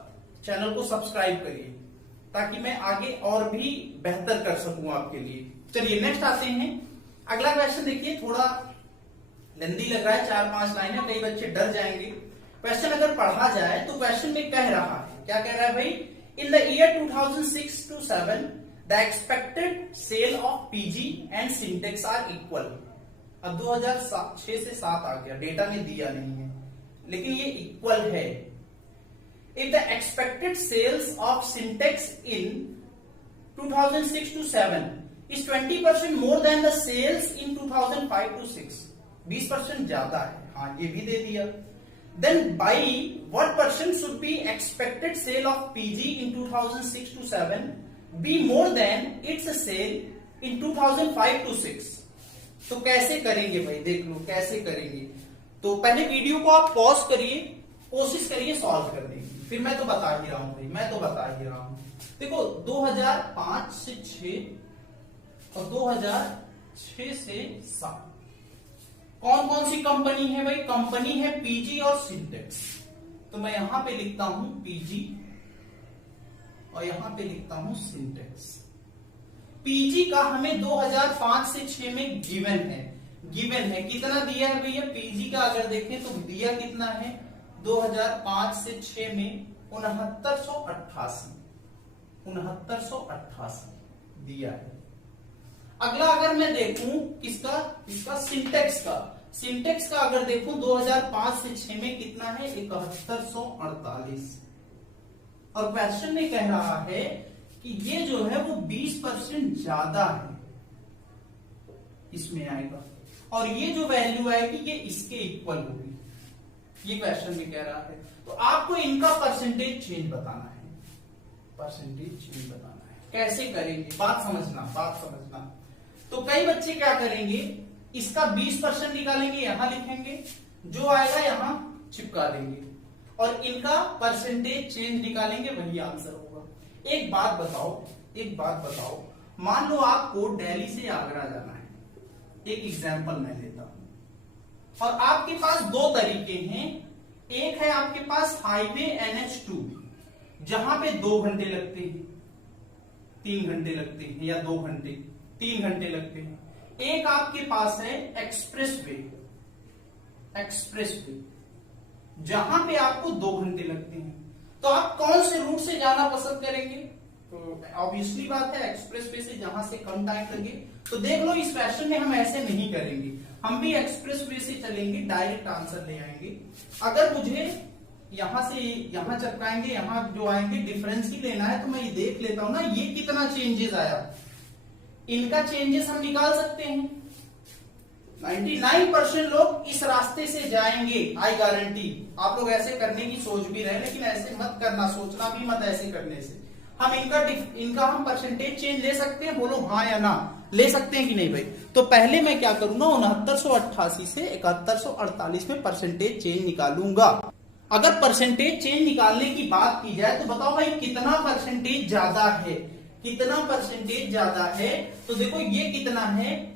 चैनल को सब्सक्राइब करिए, ताकि मैं आगे और भी बेहतर कर सकूं आपके लिए। चलिए नेक्स्ट आते हैं। अगला क्वेश्चन देखिए, थोड़ा लेंदी लग रहा है, 4-5 लाइन है, कई बच्चे डर जाएंगे। क्वेश्चन अगर पढ़ा जाए तो क्वेश्चन में कह रहा है, क्या कह रहा है भाई, in the year 2006 to 7 the expected sale of PG and Syntex are equal। अब 2006 से 7 आ गया, डेटा ने दिया नहीं है, लेकिन ये इक्वल है। if the expected sales of Syntex in 2006 to 7 is 20% more than the sales in 2005 to 6, 20% ज्यादा है, हाँ ये भी दे दिया। Then by what percent should be expected sale of PG in 2006 to 7 be more than its sale in 2005 to 6? तो कैसे करेंगे भाई, देख लो कैसे करेंगे। तो पहले वीडियो को आप पॉज करिए, कोशिश करिए सॉल्व करने की, फिर मैं तो बता ही रहा हूं भाई, मैं तो बता ही रहा हूं। देखो 2005 से 6 और 2006 से 7 कौन कौन सी कंपनी है भाई, कंपनी है पीजी और सिंटेक्स। तो मैं यहां पे लिखता हूं पीजी और यहां पे लिखता हूं सिंटेक्स। पीजी का हमें 2005 से 6 में गिवन है, कितना दिया है भैया, पीजी का अगर देखें तो दिया कितना है 2005 से 6 में 6988 दिया है। अगला अगर मैं देखूं किसका, इसका सिंटेक्स का अगर देखूं 2005 से 6 में कितना है 7148, और क्वेश्चन में कह रहा है कि ये जो है वो 20% ज्यादा है, इसमें आएगा, और ये जो वैल्यू आएगी ये इसके इक्वल होगी, ये क्वेश्चन में कह रहा है। तो आपको इनका परसेंटेज चेंज बताना है, कैसे करेंगे, बात समझना। तो कई बच्चे क्या करेंगे, इसका 20% निकालेंगे, यहां लिखेंगे, जो आएगा यहां चिपका देंगे, और इनका परसेंटेज चेंज निकालेंगे, वही आंसर होगा। एक बात बताओ, मान लो आपको दिल्ली से आगरा जाना है, एक एग्जाम्पल मैं लेता हूं, और आपके पास दो तरीके हैं। एक है आपके पास हाईवे NH2 जहां पे 2 घंटे लगते हैं, 3 घंटे लगते हैं, या 2 घंटे 3 घंटे लगते हैं। एक आपके पास है एक्सप्रेसवे जहां पे आपको 2 घंटे लगते हैं। तो आप कौन से रूट से जाना पसंद करेंगे? तो ऑब्वियसली बात है एक्सप्रेसवे से, जहां से कम टाइम लगे। तो देख लो इस क्वेश्चन में हम ऐसे नहीं करेंगे, हम भी एक्सप्रेसवे से चलेंगे, डायरेक्ट आंसर ले आएंगे। अगर मुझे यहां से यहां चपकाएंगे, यहां जो आएंगे डिफरेंस ही लेना है, तो मैं ये देख लेता हूं ना ये कितना चेंजेस आया, इनका चेंजेस हम निकाल सकते हैं। 99% लोग इस रास्ते से जाएंगे, आई गारंटी। आप लोग ऐसे करने की सोच भी रहे, लेकिन ऐसे मत करना, सोचना भी मत ऐसे करने से। हम इनका हम परसेंटेज चेंज ले सकते हैं, बोलो हाँ या ना, ले सकते हैं कि नहीं भाई? तो पहले मैं क्या करूंगा, 6988 से 7148 में परसेंटेज चेंज निकालूंगा। अगर परसेंटेज चेंज निकालने की बात की जाए तो बताओ भाई कितना परसेंटेज ज्यादा है, कितना परसेंटेज ज्यादा है? तो देखो ये कितना है,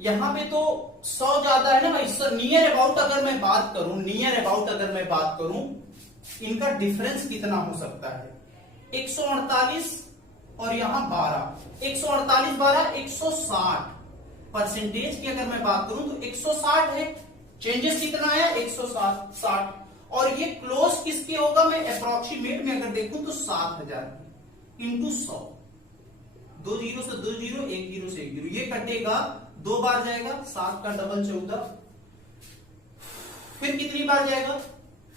यहां पे तो 100 ज्यादा है ना भाई। नियर अबाउट अगर मैं बात करूं, इनका डिफरेंस कितना हो सकता है? 148 और यहां 12, 148 12 160। परसेंटेज की अगर मैं बात करूं तो 160 है, चेंजेस कितना आया? 160। और ये क्लोज किसके होगा? मैं अप्रोक्सीमेट में अगर देखूं तो 7000 इंटू 100, 2 जीरो से 2 जीरो, 1 जीरो से 1 जीरो, ये कटेगा 2 बार जाएगा, 7 का डबल 14, फिर कितनी बार जाएगा?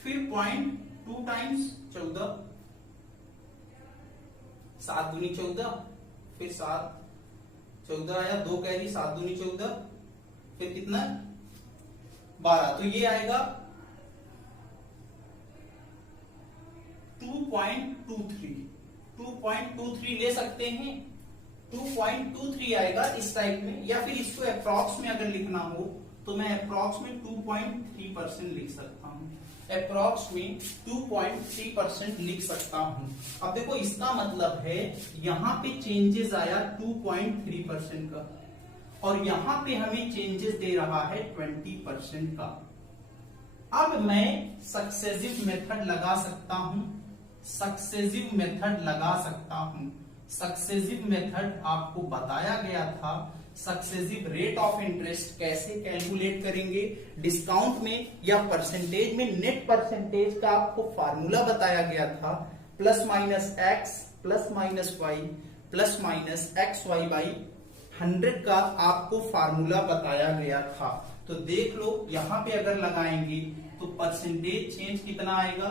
फिर 0.2 टाइम्स 14, 7 दूनी 14, फिर 7 14 आया, 2 कैरी, 7 दूनी 14, फिर कितना? 12। तो ये आएगा 2.23 ले सकते हैं, 2.23 आएगा इस टाइप में। या फिर इसको अप्रॉक्स में अगर लिखना हो तो मैं अप्रॉक्स में 2.3% लिख सकता हूं, अप्रॉक्स में 2.3% लिख सकता हूं। अब देखो इसका मतलब है यहां पे चेंजेस आया 2.3% का, और यहां पे हमें चेंजेस दे रहा है 20% का। अब मैं सक्सेसिव मेथड लगा सकता हूं, सक्सेसिव मेथड आपको बताया गया था। सक्सेसिव रेट ऑफ इंटरेस्ट कैसे कैलकुलेट करेंगे, डिस्काउंट में या परसेंटेज में? नेट परसेंटेज का आपको फार्मूला बताया गया था, plus minus X plus minus Y plus minus X Y by 100 का आपको फार्मूला बताया गया था। तो देख लो यहां पे अगर लगाएंगे तो परसेंटेज चेंज कितना आएगा?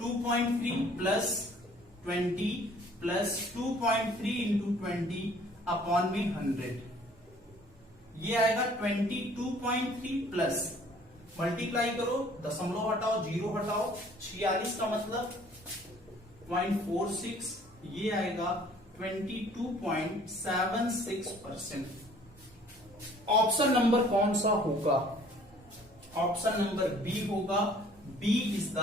2.3 प्लस 20 प्लस 2.3 इंटू 20 अपॉन में 100, ये आएगा 22.3 प्लस, मल्टीप्लाई करो, दशमलव हटाओ, जीरो हटाओ, 46 का मतलब 0.46, ये आएगा 22.76%। ऑप्शन नंबर कौन सा होगा? ऑप्शन नंबर बी होगा, B is the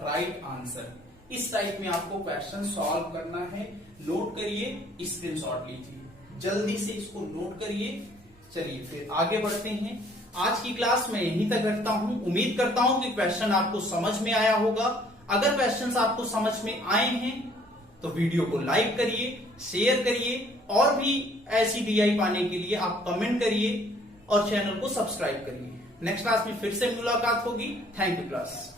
right answer. इस टाइप में आपको क्वेश्चन सॉल्व करना है। नोट करिए, स्क्रीनशॉट लीजिए, जल्दी से इसको नोट करिए। चलिए फिर आगे बढ़ते हैं। आज की क्लास में यहीं तक रखता हूं। उम्मीद करता हूं कि क्वेश्चन आपको समझ में आया होगा। अगर क्वेश्चन आपको समझ में आए हैं तो वीडियो को लाइक करिए, शेयर करिए, और भी ऐसी DI पाने के लिए आप कमेंट करिए और चैनल को सब्सक्राइब करिए। नेक्स्ट क्लास में फिर से मुलाकात होगी। Thank you class.